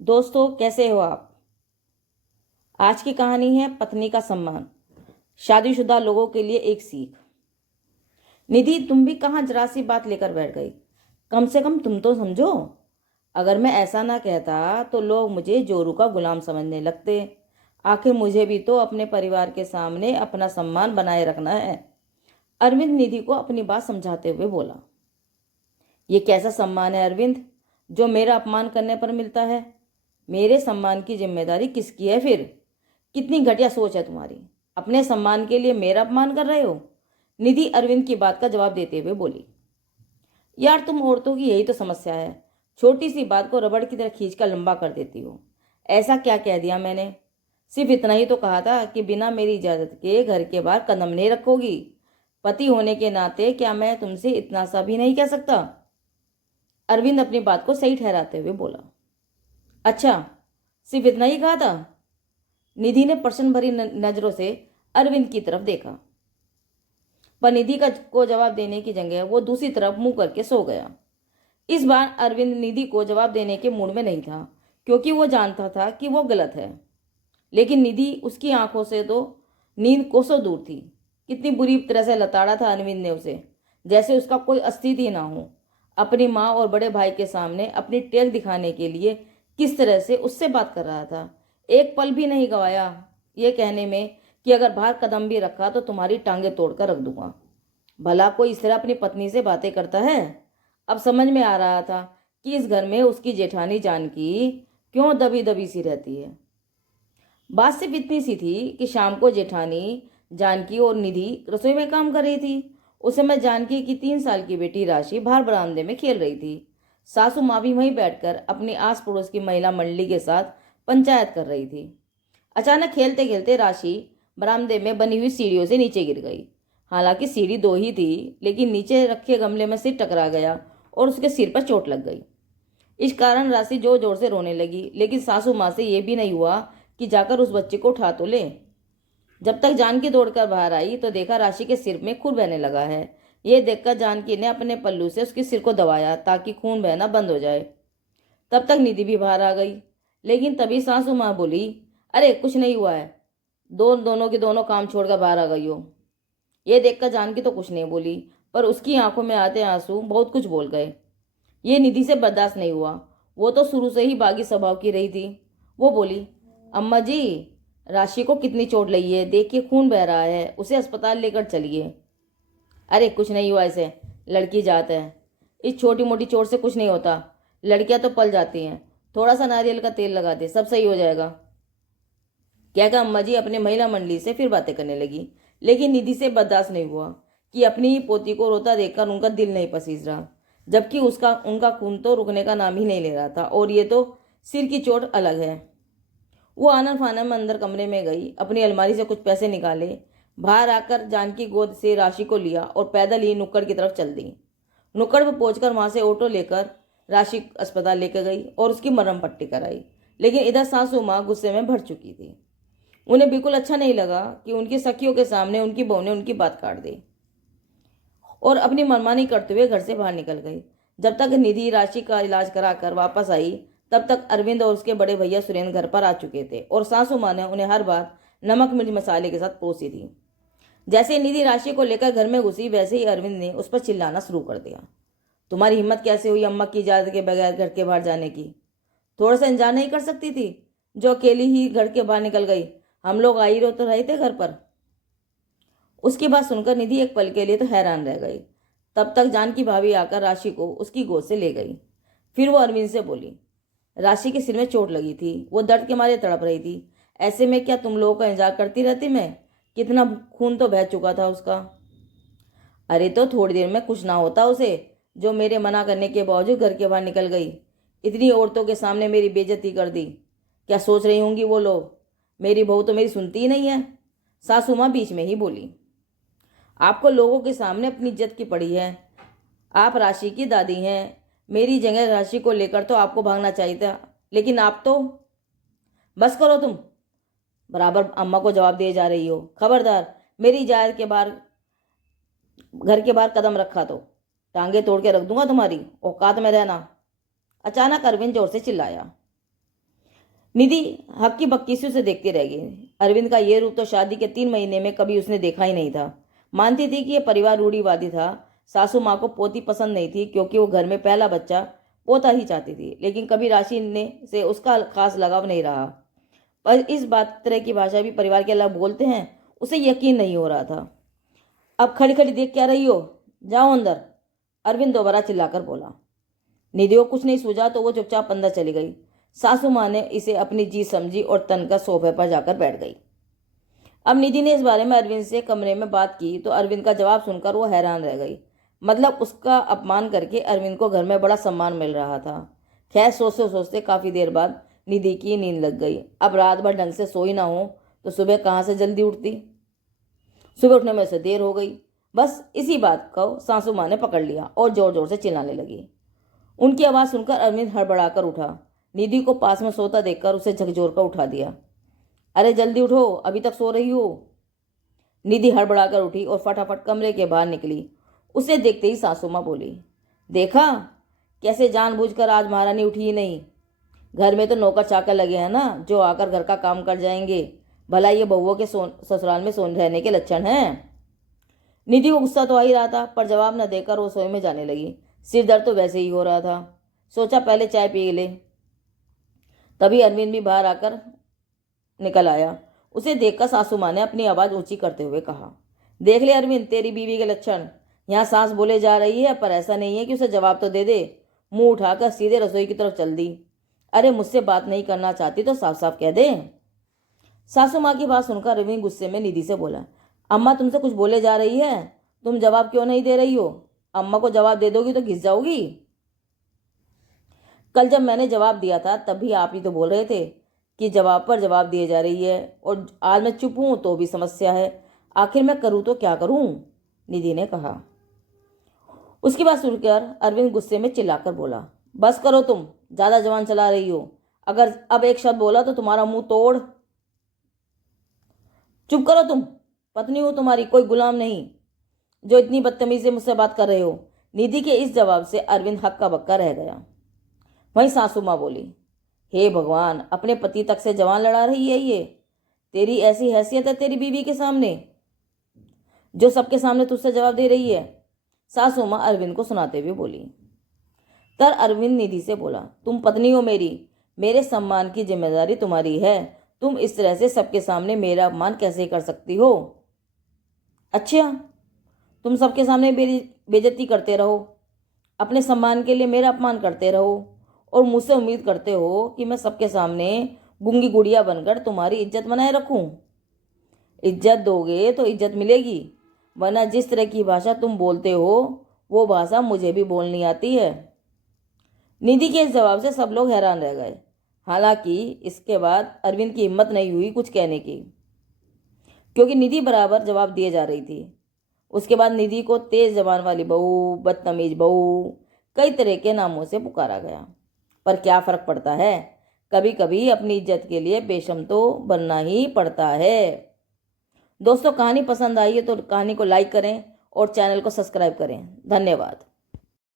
दोस्तों, कैसे हो आप। आज की कहानी है पत्नी का सम्मान। शादीशुदा लोगों के लिए एक सीख। निधि, तुम भी कहाँ जरा सी बात लेकर बैठ गई। कम से कम तुम तो समझो। अगर मैं ऐसा ना कहता तो लोग मुझे जोरू का गुलाम समझने लगते। आखिर मुझे भी तो अपने परिवार के सामने अपना सम्मान बनाए रखना है। अरविंद निधि को अपनी बात समझाते हुए बोला। ये कैसा सम्मान है अरविंद, जो मेरा अपमान करने पर मिलता है। मेरे सम्मान की जिम्मेदारी किसकी है फिर। कितनी घटिया सोच है तुम्हारी। अपने सम्मान के लिए मेरा अपमान कर रहे हो। निधि अरविंद की बात का जवाब देते हुए बोली। यार, तुम औरतों की यही तो समस्या है। छोटी सी बात को रबड़ की तरह खींचकर लंबा कर देती हो। ऐसा क्या कह दिया मैंने। सिर्फ इतना ही तो कहा था कि बिना मेरी इजाजत के घर के बाहर कदम नहीं रखोगी। पति होने के नाते क्या मैं तुमसे इतना सा भी नहीं कह सकता। अरविंद अपनी बात को सही ठहराते हुए बोला। अच्छा, सिर्फ इतना ही कहा था। निधि ने प्रश्न भरी नजरों से अरविंद की तरफ देखा, पर निधि का को जवाब देने की जगह वो दूसरी तरफ मुंह करके सो गया। इस बार अरविंद निधि को जवाब देने के मूड में नहीं था, क्योंकि वो जानता था कि वो गलत है। लेकिन निधि उसकी आंखों से तो नींद कोसों दूर थी। कितनी बुरी तरह से लताड़ा था अरविंद ने उसे, जैसे उसका कोई अस्तित्व ही ना हो। अपनी माँ और बड़े भाई के सामने अपनी टेक दिखाने के लिए किस तरह से उससे बात कर रहा था। एक पल भी नहीं गवाया ये कहने में कि अगर बाहर कदम भी रखा तो तुम्हारी टांगे तोड़कर रख दूंगा। भला कोई इस तरह अपनी पत्नी से बातें करता है। अब समझ में आ रहा था कि इस घर में उसकी जेठानी जानकी क्यों दबी दबी सी रहती है। बात सिर्फ इतनी सी थी कि शाम को जेठानी जानकी और निधि रसोई में काम कर रही थी। उस समय जानकी की 3 साल की बेटी राशि बाहर बरामदे में खेल रही थी। सासू माँ भी वहीं बैठकर अपनी आस पड़ोस की महिला मंडली के साथ पंचायत कर रही थी। अचानक खेलते खेलते राशि बरामदे में बनी हुई सीढ़ियों से नीचे गिर गई। हालांकि सीढ़ी दो ही थी, लेकिन नीचे रखे गमले में सिर टकरा गया और उसके सिर पर चोट लग गई। इस कारण राशि जोर जोर से रोने लगी, लेकिन सासू माँ से यह भी नहीं हुआ कि जाकर उस बच्चे को उठा तो ले। जब तक जानकी दौड़कर बाहर आई तो देखा राशि के सिर में खून बहने लगा है। यह देखकर जानकी ने अपने पल्लू से उसके सिर को दबाया ताकि खून बहना बंद हो जाए। तब तक निधि भी बाहर आ गई, लेकिन तभी सासू माँ बोली, अरे कुछ नहीं हुआ है। दोनों के दोनों काम छोड़कर बाहर आ गई हो। ये देखकर जानकी तो कुछ नहीं बोली, पर उसकी आंखों में आते आंसू बहुत कुछ बोल गए। ये निधि से बर्दाश्त नहीं हुआ। वो तो शुरू से ही बागी स्वभाव की रही थी। वो बोली, अम्मा जी, राशि को कितनी चोट लगी है, देखिए खून बह रहा है, उसे अस्पताल लेकर चलिए। अरे कुछ नहीं हुआ इसे, लड़की जात है। इस छोटी मोटी चोट से कुछ नहीं होता। लड़कियां तो पल जाती हैं। थोड़ा सा नारियल का तेल लगा दे, सब सही हो जाएगा। कहकर अम्मा जी अपने महिला मंडली से फिर बातें करने लगी। लेकिन निधि से बर्दाश्त नहीं हुआ कि अपनी ही पोती को रोता देखकर उनका दिल नहीं पसीज रहा, जबकि उसका उनका खून तो रुकने का नाम ही नहीं ले रहा था। और ये तो सिर की चोट अलग है। वो आनन फानन में अंदर कमरे में गई, अपनी अलमारी से कुछ पैसे निकाले, बाहर आकर जानकी गोद से राशि को लिया और पैदल ही नुक्कड़ की तरफ चल दी। नुक्कड़ पर पहुंचकर वहां से ऑटो लेकर राशि अस्पताल लेकर गई और उसकी मरहम पट्टी कराई। लेकिन इधर सासू माँ गुस्से में भर चुकी थी। उन्हें बिल्कुल अच्छा नहीं लगा कि उनकी सखियों के सामने उनकी बहू ने उनकी बात काट दी और अपनी मनमानी करते हुए घर से बाहर निकल गई। जब तक निधि राशि का इलाज कराकर वापस आई, तब तक अरविंद और उसके बड़े भैया सुरेंद्र घर पर आ चुके थे और सासू माँ ने उन्हें हर बार नमक मिर्च मसाले के साथ परोसी थी। जैसे ही निधि राशि को लेकर घर में घुसी, वैसे ही अरविंद ने उस पर चिल्लाना शुरू कर दिया। तुम्हारी हिम्मत कैसे हुई अम्मा की इजाजत के बगैर घर के बाहर जाने की। थोड़ा सा इंतजार नहीं कर सकती थी, जो अकेली ही घर के बाहर निकल गई। हम लोग आ ही तो रहे थे घर पर। उसकी बात सुनकर निधि एक पल के लिए तो हैरान रह गई। तब तक जानकी भाभी आकर राशि को उसकी गोद से ले गई। फिर वो अरविंद से बोली, राशि के सिर में चोट लगी थी, वो दर्द के मारे तड़प रही थी। ऐसे में क्या तुम लोगों का इंतजार करती रहती मैं। कितना खून तो बह चुका था उसका। अरे तो थोड़ी देर में कुछ ना होता उसे, जो मेरे मना करने के बावजूद घर के बाहर निकल गई। इतनी औरतों के सामने मेरी बेइज्जती कर दी। क्या सोच रही होंगी वो लोग। मेरी बहू तो मेरी सुनती ही नहीं है। सासू माँ बीच में ही बोली, आपको लोगों के सामने अपनी इज्जत की पड़ी है। आप राशि की दादी हैं। मेरी जगह राशि को लेकर तो आपको भागना चाहिए था, लेकिन आप तो। बस करो तुम, बराबर अम्मा को जवाब दिए जा रही हो। खबरदार मेरी जायज के बाहर, घर के बाहर कदम रखा तो टांगे तोड़ के रख दूंगा तुम्हारी। औकात में रहना। अचानक अरविंद जोर से चिल्लाया। निधि हक्की बक्की से उसे देखती रह गई। अरविंद का ये रूप तो शादी के 3 महीने में कभी उसने देखा ही नहीं था। मानती थी कि यह परिवार रूढ़िवादी था। सासू माँ को पोती पसंद नहीं थी क्योंकि वो घर में पहला बच्चा पोता ही चाहती थी, लेकिन कभी राशि ने से उसका खास लगाव नहीं रहा। पर इस बात तरह की भाषा भी परिवार के अलग बोलते हैं, उसे यकीन नहीं हो रहा था। अब खड़ी खड़ी देख क्या रही हो, जाओ अंदर, अरविंद दोबारा चिल्लाकर बोला। निधि को कुछ नहीं सूझा तो वो चुपचाप अंदर चली गई। सासू माँ ने इसे अपनी जीत समझी और तनकर सोफे पर जाकर बैठ गई। अब निधि ने इस बारे में अरविंद से कमरे में बात की तो अरविंद का जवाब सुनकर वो हैरान रह गई। मतलब उसका अपमान करके अरविंद को घर में बड़ा सम्मान मिल रहा था। खैर सोचते सोचते काफी देर बाद निधि की नींद लग गई। अब रात भर ढंग से सोई ना हो तो सुबह कहाँ से जल्दी उठती। सुबह उठने में से देर हो गई। बस इसी बात को सासू माँ ने पकड़ लिया और जोर जोर से चिल्लाने लगी। उनकी आवाज़ सुनकर अरविंद हड़बड़ाकर उठा। निधि को पास में सोता देखकर उसे झकझोर कर उठा दिया। अरे जल्दी उठो, अभी तक सो रही हो। निधि हड़बड़ाकर उठी और फटाफट कमरे के बाहर निकली। उसे देखते ही सासू माँ बोली, देखा कैसे जानबूझकर आज महारानी उठी ही नहीं। घर में तो नौकर चाकर लगे हैं ना, जो आकर घर का काम कर जाएंगे। भला ये बहुओं के ससुराल में सोन रहने के लक्षण हैं। निधि को गुस्सा तो आ ही रहा था, पर जवाब न देकर वो सोए में जाने लगी। सिर दर्द तो वैसे ही हो रहा था। सोचा पहले चाय पी ले। तभी अरविंद भी बाहर आकर निकल आया। उसे देखकर सासू माँ ने अपनी आवाज़ ऊंची करते हुए कहा, देख ले अरविंद, तेरी बीवी के लक्षण। यहाँ सास बोले जा रही है, पर ऐसा नहीं है कि उसे जवाब तो दे दे। मुंह उठाकर सीधे रसोई की तरफ चल दी। अरे मुझसे बात नहीं करना चाहती तो साफ साफ कह दे। सासू माँ की बात सुनकर अरविंद गुस्से में निधि से बोला, अम्मा तुमसे कुछ बोले जा रही है, तुम जवाब क्यों नहीं दे रही हो? अम्मा को जवाब दे दोगी तो घिस जाओगी। कल जब मैंने जवाब दिया था तब भी आप ही तो बोल रहे थे कि जवाब पर जवाब दिए जा रही है, और आज मैं चुप हूं तो भी समस्या है। आखिर मैं करूं तो क्या करूं? निधि ने कहा। उसकी बात सुनकर अरविंद गुस्से में चिल्लाकर बोला, बस करो, तुम ज्यादा जवान चला रही हो। अगर अब एक शब्द बोला तो तुम्हारा मुंह तोड़। चुप करो, तुम पत्नी हो तुम्हारी, कोई गुलाम नहीं जो इतनी बदतमीजी से मुझसे बात कर रहे हो। निधि के इस जवाब से अरविंद हक्का बक्का रह गया। वहीं सासू माँ बोली, हे भगवान, अपने पति तक से जवान लड़ा रही है ये। तेरी ऐसी हैसियत है तेरी बीवी के सामने जो सबके सामने तुझसे जवाब दे रही है। सासू माँ अरविंद को सुनाते हुए बोली। तर अरविंद निधि से बोला, तुम पत्नी हो मेरी, मेरे सम्मान की जिम्मेदारी तुम्हारी है। तुम इस तरह से सबके सामने मेरा अपमान कैसे कर सकती हो? अच्छा, तुम सबके सामने मेरी बेइज्जती करते रहो, अपने सम्मान के लिए मेरा अपमान करते रहो, और मुझसे उम्मीद करते हो कि मैं सबके सामने गूंगी गुड़िया बनकर तुम्हारी इज्जत बनाए रखूं। इज्जत दोगे तो इज्जत मिलेगी, वरना जिस तरह की भाषा तुम बोलते हो वो भाषा मुझे भी बोलनी आती है। निधि के इस जवाब से सब लोग हैरान रह गए। हालांकि इसके बाद अरविंद की हिम्मत नहीं हुई कुछ कहने की, क्योंकि निधि बराबर जवाब दिए जा रही थी। उसके बाद निधि को तेज जबान वाली बहू, बदतमीज बहू, कई तरह के नामों से पुकारा गया। पर क्या फर्क पड़ता है, कभी कभी अपनी इज्जत के लिए बेशर्म तो बनना ही पड़ता है। दोस्तों, कहानी पसंद आई है तो कहानी को लाइक करें और चैनल को सब्सक्राइब करें। धन्यवाद।